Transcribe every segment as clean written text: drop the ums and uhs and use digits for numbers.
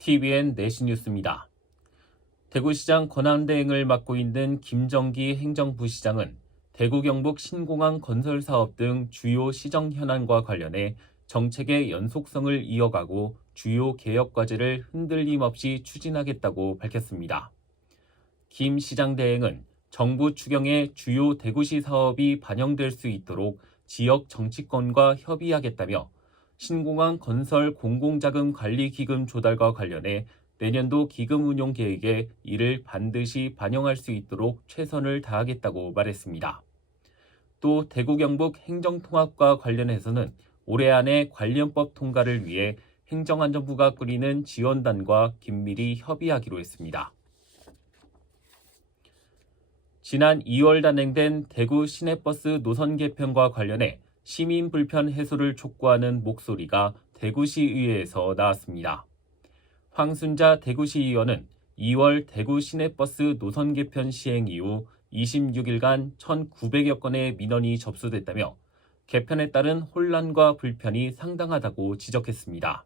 TVN 내신 뉴스입니다. 대구시장 권한대행을 맡고 있는 김정기 행정부시장은 대구 경북 신공항 건설 사업 등 주요 시정 현안과 관련해 정책의 연속성을 이어가고 주요 개혁 과제를 흔들림 없이 추진하겠다고 밝혔습니다. 김 시장 대행은 정부 추경에 주요 대구시 사업이 반영될 수 있도록 지역 정치권과 협의하겠다며 신공항 건설 공공자금 관리기금 조달과 관련해 내년도 기금 운용 계획에 이를 반드시 반영할 수 있도록 최선을 다하겠다고 말했습니다. 또 대구 경북 행정통합과 관련해서는 올해 안에 관련법 통과를 위해 행정안전부가 꾸리는 지원단과 긴밀히 협의하기로 했습니다. 지난 2월 단행된 대구 시내버스 노선 개편과 관련해 시민 불편 해소를 촉구하는 목소리가 대구시의회에서 나왔습니다. 황순자 대구시의원은 2월 대구 시내버스 노선 개편 시행 이후 26일간 1,900여 건의 민원이 접수됐다며 개편에 따른 혼란과 불편이 상당하다고 지적했습니다.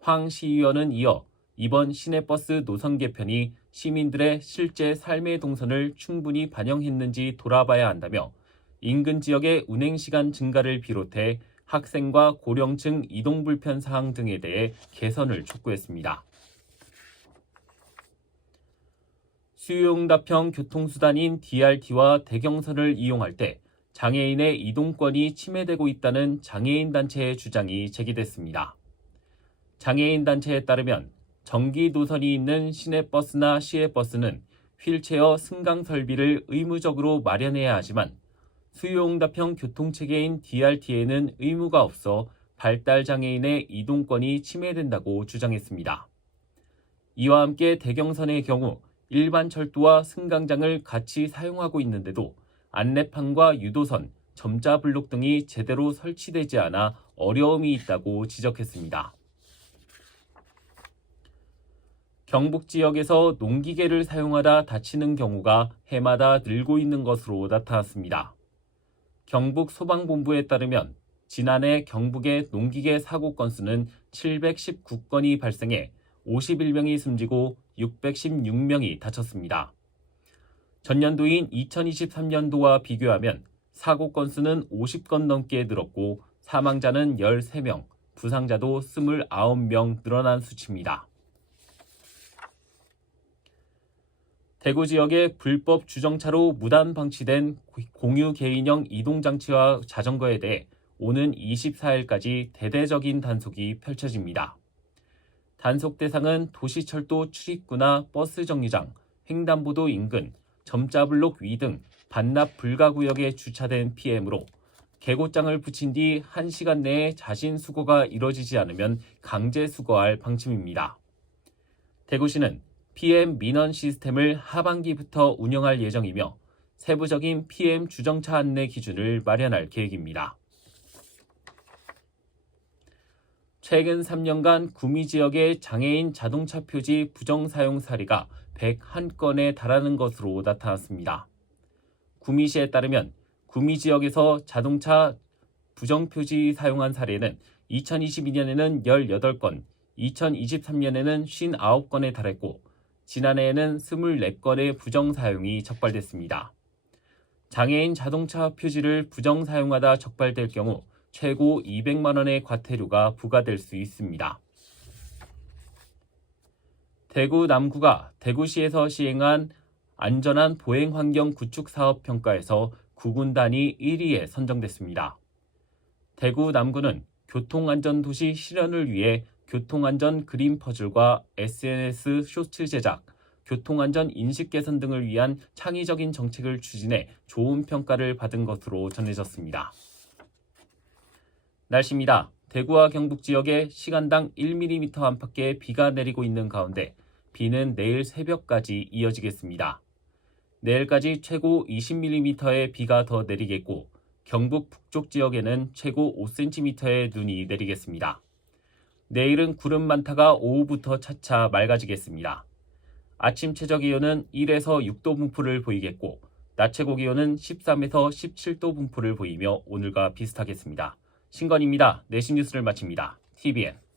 황 시의원은 이어 이번 시내버스 노선 개편이 시민들의 실제 삶의 동선을 충분히 반영했는지 돌아봐야 한다며 인근 지역의 운행시간 증가를 비롯해 학생과 고령층 이동 불편 사항 등에 대해 개선을 촉구했습니다. 수요응답형 교통수단인 DRT와 대경선을 이용할 때 장애인의 이동권이 침해되고 있다는 장애인 단체의 주장이 제기됐습니다. 장애인 단체에 따르면 정기 노선이 있는 시내버스나 시외버스는 휠체어 승강 설비를 의무적으로 마련해야 하지만 수요응답형 교통체계인 DRT에는 의무가 없어 발달장애인의 이동권이 침해된다고 주장했습니다. 이와 함께 대경선의 경우 일반 철도와 승강장을 같이 사용하고 있는데도 안내판과 유도선, 점자블록 등이 제대로 설치되지 않아 어려움이 있다고 지적했습니다. 경북 지역에서 농기계를 사용하다 다치는 경우가 해마다 늘고 있는 것으로 나타났습니다. 경북 소방본부에 따르면 지난해 경북의 농기계 사고 건수는 719건이 발생해 51명이 숨지고 616명이 다쳤습니다. 전년도인 2023년도와 비교하면 사고 건수는 50건 넘게 늘었고 사망자는 13명, 부상자도 29명 늘어난 수치입니다. 대구 지역에 불법 주정차로 무단 방치된 공유 개인형 이동장치와 자전거에 대해 오는 24일까지 대대적인 단속이 펼쳐집니다. 단속 대상은 도시철도 출입구나 버스 정류장, 횡단보도 인근, 점자블록 위 등 반납 불가 구역에 주차된 PM으로 개고장을 붙인 뒤 1시간 내에 자진 수거가 이뤄지지 않으면 강제 수거할 방침입니다. 대구시는 PM 민원 시스템을 하반기부터 운영할 예정이며 세부적인 PM 주정차 안내 기준을 마련할 계획입니다. 최근 3년간 구미 지역의 장애인 자동차 표지 부정 사용 사례가 101건에 달하는 것으로 나타났습니다. 구미시에 따르면 구미 지역에서 자동차 부정 표지 사용한 사례는 2022년에는 18건, 2023년에는 59건에 달했고 지난해에는 24건의 부정 사용이 적발됐습니다. 장애인 자동차 표지를 부정 사용하다 적발될 경우 최고 200만 원의 과태료가 부과될 수 있습니다. 대구 남구가 대구시에서 시행한 안전한 보행 환경 구축 사업 평가에서 구군단이 1위에 선정됐습니다. 대구 남구는 교통안전도시 실현을 위해 교통안전 그림 퍼즐과 SNS 쇼츠 제작, 교통안전 인식 개선 등을 위한 창의적인 정책을 추진해 좋은 평가를 받은 것으로 전해졌습니다. 날씨입니다. 대구와 경북 지역에 시간당 1mm 안팎의 비가 내리고 있는 가운데 비는 내일 새벽까지 이어지겠습니다. 내일까지 최고 20mm의 비가 더 내리겠고 경북 북쪽 지역에는 최고 5cm의 눈이 내리겠습니다. 내일은 구름 많다가 오후부터 차차 맑아지겠습니다. 아침 최저 기온은 1에서 6도 분포를 보이겠고 낮 최고 기온은 13에서 17도 분포를 보이며 오늘과 비슷하겠습니다. 신건입니다. 내신 뉴스를 마칩니다. TVN